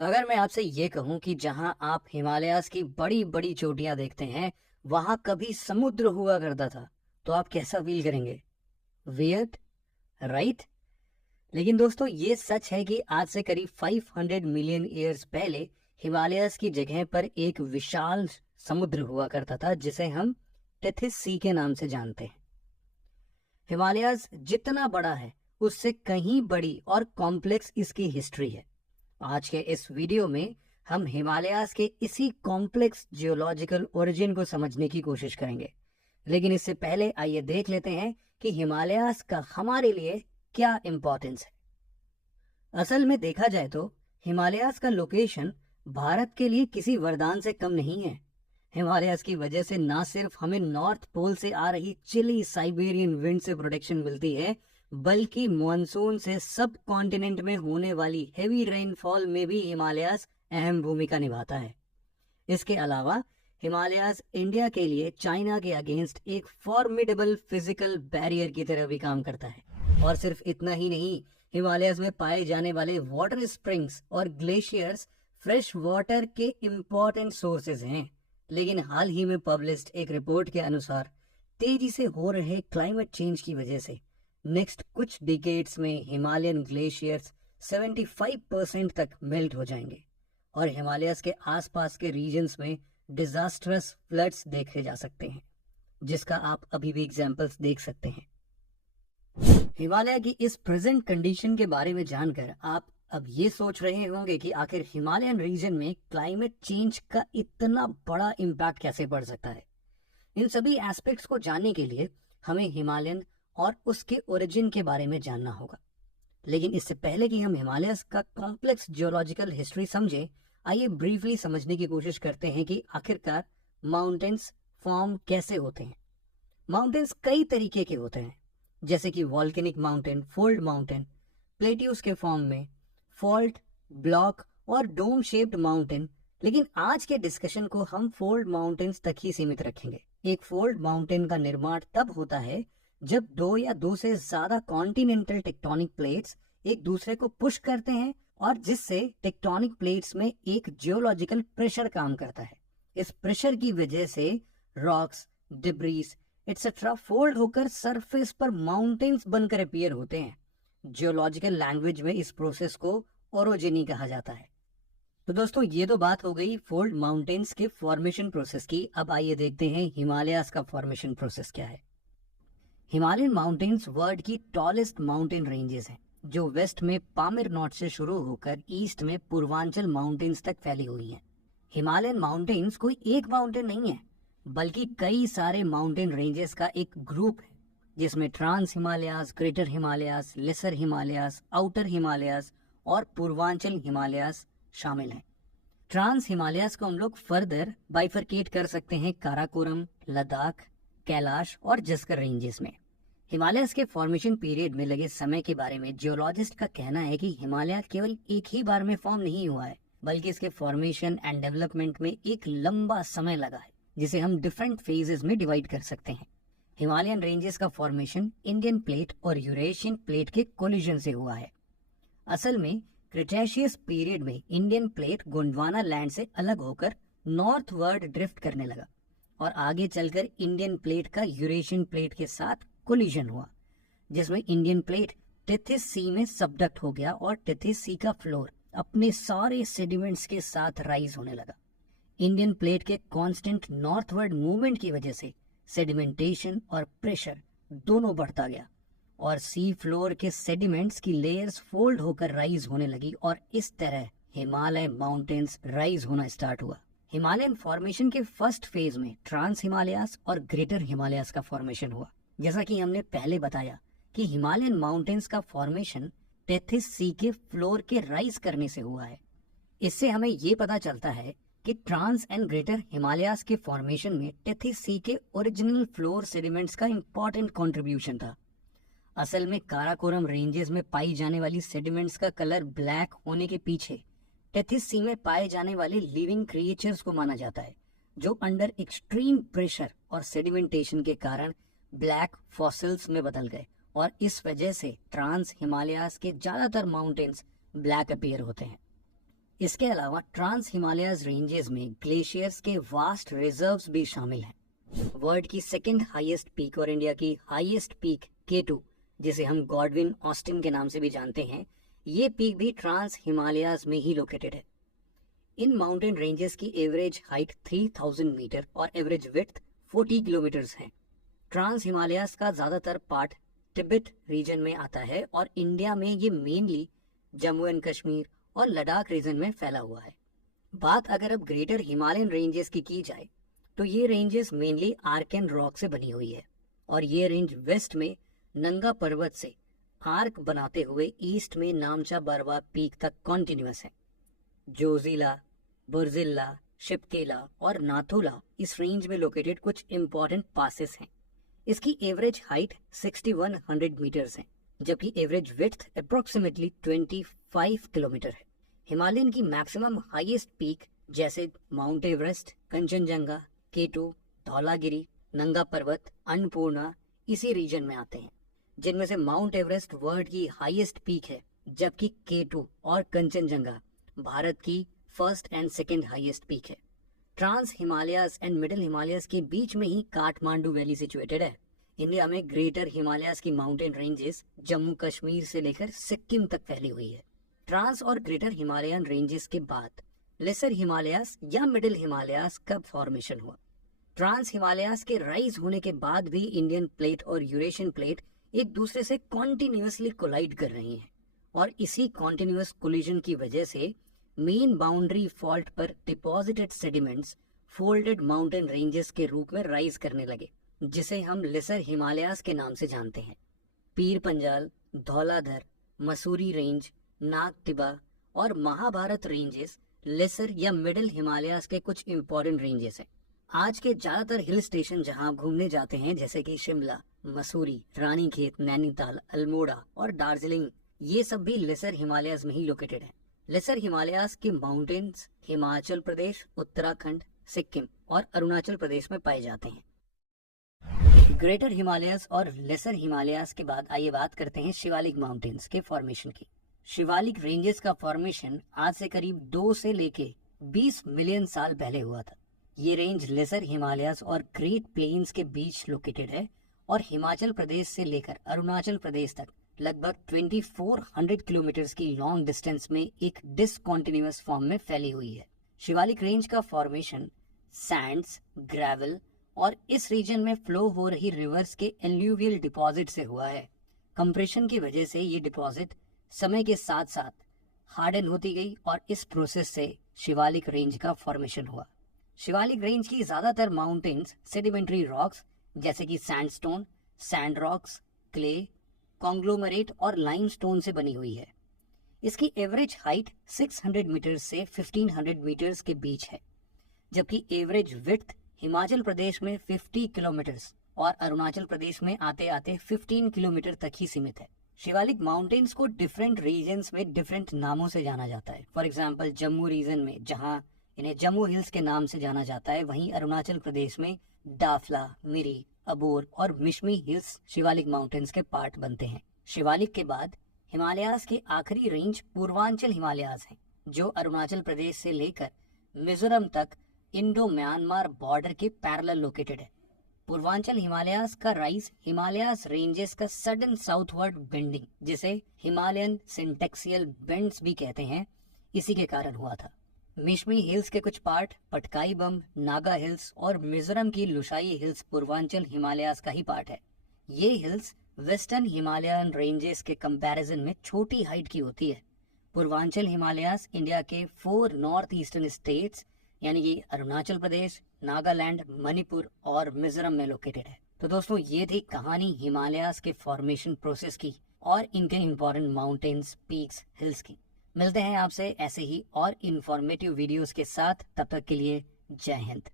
अगर मैं आपसे ये कहूं कि जहां आप हिमालयाज की बड़ी बड़ी चोटियां देखते हैं वहां कभी समुद्र हुआ करता था, तो आप कैसा फील करेंगे? Weird, right? लेकिन दोस्तों, ये सच है कि आज से करीब 500 मिलियन ईयर्स पहले हिमालयाज की जगह पर एक विशाल समुद्र हुआ करता था जिसे हम टेथिस सी के नाम से जानते हैं। हिमालयाज जितना बड़ा है उससे कहीं बड़ी और कॉम्प्लेक्स इसकी हिस्ट्री है। आज के इस वीडियो में हम हिमालयाज के इसी कॉम्प्लेक्स जियोलॉजिकल ओरिजिन को समझने की कोशिश करेंगे। लेकिन इससे पहले आइए देख लेते हैं कि हिमालयाज का हमारे लिए क्या इम्पोर्टेंस है। असल में देखा जाए तो हिमालयाज का लोकेशन भारत के लिए किसी वरदान से कम नहीं है। हिमालयाज की वजह से ना सिर्फ हमें नॉर्थ पोल से आ रही चिली साइबेरियन विंड से प्रोटेक्शन मिलती है, बल्कि मॉनसून से सब कॉन्टिनेंट में होने वाली हैवी रेनफॉल में भी हिमालयाज अहम भूमिका निभाता है। इसके अलावा हिमालयाज इंडिया के लिए चाइना के अगेंस्ट एक फॉर्मिडेबल फिजिकल बैरियर की तरह भी काम करता है। और सिर्फ इतना ही नहीं, हिमालयाज में पाए जाने वाले वाटर स्प्रिंग्स और ग्लेशियर्स फ्रेश वाटर के इम्पोर्टेंट सोर्सेज हैं। लेकिन हाल ही में पब्लिश्ड एक रिपोर्ट के अनुसार तेजी से हो रहे क्लाइमेट चेंज की वजह से नेक्स्ट कुछ डिकेड्स में हिमालयन ग्लेशियर्स 75% तक मेल्ट हो जाएंगे और हिमालयस के आसपास के रीजन्स में डिजास्ट्रस फ्लड्स देखे जा सकते हैं, जिसका आप अभी भी एग्जांपल्स देख सकते हैं। हिमालय की इस प्रेजेंट कंडीशन के बारे में जानकर आप अब ये सोच रहे होंगे कि आखिर हिमालयन रीजन में क्लाइमेट चेंज का इतना बड़ा इम्पैक्ट कैसे पड़ सकता है। इन सभी एस्पेक्ट्स को जानने के लिए हमें हिमालयन और उसके ओरिजिन के बारे में जानना होगा। लेकिन इससे पहले कि हम हिमालयस का कॉम्प्लेक्स जियोलॉजिकल हिस्ट्री समझे, आइए ब्रीफली समझने की कोशिश करते हैं कि आखिरकार माउंटेन्स फॉर्म कैसे होते हैं। माउंटेन्स कई तरीके के होते हैं, जैसे कि volcanic mountain, fold mountain, plateaus के फॉर्म में, फॉल्ट, ब्लॉक और डोम शेप्ड माउंटेन। लेकिन आज के डिस्कशन को हम फोल्ड माउंटेन्स तक ही सीमित रखेंगे। एक फोल्ड माउंटेन का निर्माण तब होता है जब दो या दो से ज्यादा कॉन्टिनेंटल टेक्टोनिक प्लेट्स एक दूसरे को पुश करते हैं और जिससे टेक्टोनिक प्लेट्स में एक जियोलॉजिकल प्रेशर काम करता है। इस प्रेशर की वजह से रॉक्स, डिब्रीज एटसेट्रा फोल्ड होकर सरफेस पर माउंटेन्स बनकर अपीयर होते हैं। जियोलॉजिकल लैंग्वेज में इस प्रोसेस को ओरोजेनी कहा जाता है। तो दोस्तों, ये तो बात हो गई फोल्ड माउंटेन्स के फॉर्मेशन प्रोसेस की। अब आइए देखते हैं हिमालयाज का फॉर्मेशन प्रोसेस क्या है। हिमालयन माउंटेन्स वर्ल्ड की टॉलेस्ट माउंटेन रेंजेस हैं, जो वेस्ट में पामिर नॉट से शुरू होकर ईस्ट में पूर्वांचल माउंटेन्स तक फैली हुई हैं। हिमालयन माउंटेन्स कोई एक माउंटेन नहीं है, बल्कि कई सारे माउंटेन रेंजेस का एक ग्रुप है, जिसमें trans Himalayas, greater Himalayas, lesser Himalayas, outer Himalayas और पूर्वांचल हिमालयाज शामिल हैं। ट्रांस हिमालयाज को हम लोग फर्दर बाइफरकेट कर सकते हैं काराकोरम, लद्दाख, कैलाश और जस्कर रेंजेस में। हिमालयस के फॉर्मेशन पीरियड में लगे समय के बारे में जियोलॉजिस्ट का कहना है कि हिमालय केवल एक ही बार में फॉर्म नहीं हुआ है, बल्कि इसके फॉर्मेशन एंड डेवलपमेंट में एक लंबा समय लगा है, जिसे हम डिफरेंट फेजेस में डिवाइड कर सकते हैं। हिमालयन रेंजेस का फॉर्मेशन इंडियन प्लेट और यूरेशियन प्लेट के कोलिजन से हुआ है। असल में क्रिटेशियस पीरियड में इंडियन प्लेट गोंडवाना लैंड से अलग होकर नॉर्थवर्ड ड्रिफ्ट करने लगा और आगे चलकर इंडियन प्लेट का यूरेशियन प्लेट के साथ कोलिजन हुआ, जिसमें इंडियन प्लेट टेथिस सी में सबडक्ट हो गया और टेथिस सी का फ्लोर अपने सारे सेडिमेंट्स के साथ राइज होने लगा। इंडियन प्लेट के कांस्टेंट नॉर्थवर्ड मूवमेंट की वजह से सेडिमेंटेशन और प्रेशर दोनों बढ़ता गया और सी फ्लोर के सेडिमेंट्स की लेयर्स फोल्ड होकर राइज होने लगी और इस तरह हिमालय माउंटेन्स राइज होना स्टार्ट हुआ। हिमालयन फॉर्मेशन के फर्स्ट फेज में ट्रांस हिमालयास और ग्रेटर हिमालयास का फॉर्मेशन हुआ। जैसा कि हमने पहले बताया कि हिमालयन माउंटेन्स का फॉर्मेशन टेथिस सी के फ्लोर के राइज करने से हुआ है। इससे हमें ये पता चलता है कि ट्रांस एंड ग्रेटर हिमालयास के फॉर्मेशन में टेथिस सी के ओरिजिनल फ्लोर सेडिमेंट्स का इंपॉर्टेंट कंट्रीब्यूशन था। असल में काराकोरम रेंजेस में पाई जाने वाली सेडिमेंट्स का कलर ब्लैक होने के पीछे टेथिस सी में पाए जाने वाले लिविंग क्रिएचर्स को माना जाता है, जो अंडर एक्सट्रीम प्रेशर और सेडिमेंटेशन के कारण ब्लैक फॉसिल्स में बदल गए और इस वजह से ट्रांस हिमालयास के ज्यादातर माउंटेन्स ब्लैक अपीयर होते हैं। इसके अलावा ट्रांस हिमालयाज रेंजेस में ग्लेशियर्स के वास्ट रिजर्व्स भी शामिल हैं। वर्ल्ड की सेकंड हाईएस्ट पीक और इंडिया की हाईएस्ट पीक K2, जिसे हम गॉडविन ऑस्टिन के नाम से भी जानते हैं, ये पीक भी ट्रांस हिमालयाज में ही लोकेटेड है। इन माउंटेन रेंजेस की एवरेज हाइट 3000 मीटर और एवरेज विड्थ 40 किलोमीटर्स है। ट्रांस हिमालयाज का ज्यादातर पार्ट तिब्बत रीजन में आता है और इंडिया में ये मेनली जम्मू एंड कश्मीर और लद्दाख रीजन में फैला हुआ है। बात अगर अब ग्रेटर हिमालयन रेंजेस की जाए तो ये ranges mainly arc and rock से बनी हुई है और ये रेंज वेस्ट में नंगा पर्वत से आर्क बनाते हुए ईस्ट में नामचा बरवा पीक तक कॉन्टिन्यूअस है। जोजिला, बुर्जिल्ला, शिपकेला और नाथुला इस रेंज में लोकेटेड कुछ इंपॉर्टेंट पासेस हैं। इसकी एवरेज हाइट 6100 मीटर्स है, जबकि एवरेज विड्थ अप्रोक्सीमेटली 25 किलोमीटर है। हिमालयन की मैक्सिमम हाईएस्ट पीक जैसे mount Everest, Kanchenjunga, K2, Dhaulagiri, नंगा पर्वत, अन्नपूर्णा इसी रीजन में आते हैं, जिनमें से माउंट एवरेस्ट वर्ल्ड की हाईएस्ट पीक है, जबकि K2 और कंचनजंगा भारत की first and second highest peak है। Trans Himalayas and middle Himalayas के बीच में ही काठमांडू वैली सिचुएटेड है। इंडिया में ग्रेटर हिमालयाज की माउंटेन रेंजेस जम्मू कश्मीर से लेकर सिक्किम तक फैली हुई है। ट्रांस और ग्रेटर हिमालयन रेंजेस के बाद लेसर हिमालयाज या मिडिल हिमालयाज कब फॉर्मेशन हुआ? ट्रांस हिमालयाज के राइज होने के बाद भी इंडियन प्लेट और यूरेशियन प्लेट एक दूसरे से कॉन्टिन्यूअसली कोलाइड कर रही हैं और इसी कॉन्टिन्यूअस कोलिजन की वजह से मेन बाउंड्री फॉल्ट पर deposited sediments folded mountain ranges के रूप में राइज करने लगे, जिसे हम लेसर हिमालयाज के नाम से जानते हैं। पीर पंजाल, धौलाधर, मसूरी रेंज, नाग टिबा और महाभारत रेंजेस लेसर या मिडिल हिमालयाज के कुछ इंपॉर्टेंट रेंजेस हैं। आज के ज्यादातर हिल स्टेशन जहां घूमने जाते हैं, जैसे कि शिमला, मसूरी, रानीखेत, नैनीताल, अल्मोड़ा और दार्जिलिंग, ये सब भी लेसर हिमालयाज में ही लोकेटेड हैं। लेसर हिमालयाज के माउंटेन्स हिमाचल प्रदेश, उत्तराखंड, सिक्किम और अरुणाचल प्रदेश में पाए जाते हैं। ग्रेटर हिमालयाज और लेसर हिमालयाज के बाद आइए बात करते हैं शिवालिक माउंटेन्स के फॉर्मेशन की। शिवालिक रेंजेस का फॉर्मेशन आज से करीब 2 से लेके 20 मिलियन साल पहले हुआ था। ये रेंज लेसर हिमालयाज और ग्रेट प्लेन्स के बीच लोकेटेड है और हिमाचल प्रदेश से लेकर अरुणाचल प्रदेश तक लगभग 2400 किलोमीटर की लॉन्ग डिस्टेंस में एक डिसकॉन्टिन्यूअस फॉर्म में फैली हुई है। शिवालिक रेंज का फॉर्मेशन सैंड्स, ग्रेवल और इस रीजन में फ्लो हो रही रिवर्स के एल्यूवियल डिपॉजिट से हुआ है। कंप्रेशन की वजह से ये डिपॉजिट समय के साथ साथ हार्डन होती गई और इस प्रोसेस से शिवालिक रेंज का फॉर्मेशन हुआ। शिवालिक रेंज की ज्यादातर माउंटेन्स सेडिमेंट्री रॉक्स जैसे कि sandstone, sand rocks, clay, conglomerate और लाइमस्टोन से बनी हुई है। इसकी एवरेज हाइट 600 मीटर से 1500 मीटर्स के बीच है, जबकि एवरेज विड्थ हिमाचल प्रदेश में 50 किलोमीटर और अरुणाचल प्रदेश में आते आते 15 किलोमीटर तक ही सीमित है। शिवालिक माउंटेन्स को डिफरेंट रीजन्स में डिफरेंट नामों से जाना जाता है। फॉर एग्जाम्पल जम्मू रीजन में जहाँ इन्हें जम्मू हिल्स के नाम से जाना जाता है, वहीं अरुणाचल प्रदेश में डाफला, मिरी, अबोर और मिशमी हिल्स शिवालिक माउंटेन्स के पार्ट बनते हैं। शिवालिक के बाद हिमालयाज के आखिरी रेंज पूर्वांचल हिमालयाज हैं, जो अरुणाचल प्रदेश से लेकर मिजोरम तक इंडो म्यांमार बॉर्डर के पैरेलल लोकेटेड है। पूर्वांचल हिमालयाज का राइज हिमालयाज रेंजेस का सडन साउथवर्ड बेंडिंग, जिसे हिमालयन सिंटेक्सियल बेंड्स भी कहते हैं, इसी के कारण हुआ था। मिशमी हिल्स के कुछ पार्ट पटकाई बम, नागा हिल्स और मिजोरम की लुशाई हिल्स पूर्वांचल हिमालयाज का ही पार्ट है। ये हिल्स वेस्टर्न हिमालयन रेंजेस के कंपैरिजन में छोटी हाइट की होती है। पूर्वांचल हिमालयाज इंडिया के 4 नॉर्थ ईस्टर्न स्टेट्स यानी कि अरुणाचल प्रदेश, नागालैंड, मणिपुर और मिजोरम में लोकेटेड है। तो दोस्तों, ये थी कहानी हिमालयाज के फॉर्मेशन प्रोसेस की और इनके इंपॉर्टेंट माउंटेन्स, पीक्स, हिल्स की। मिलते हैं आपसे ऐसे ही और इंफॉर्मेटिव वीडियोस के साथ। तब तक के लिए जय हिंद।